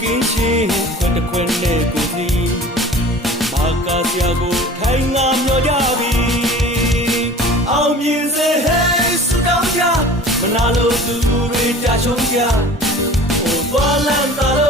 ကင်းချင်းခွင်တစ်ခွင်နဲ့ကိုစီမာကာဆရာကိုထိုင်ငါမျောကြပြီအောင်မြင်စေဟဲစုတောင်းကြမနာလို့သူတွေကြာရှုံးကြဟိုသွားလမ်းတာ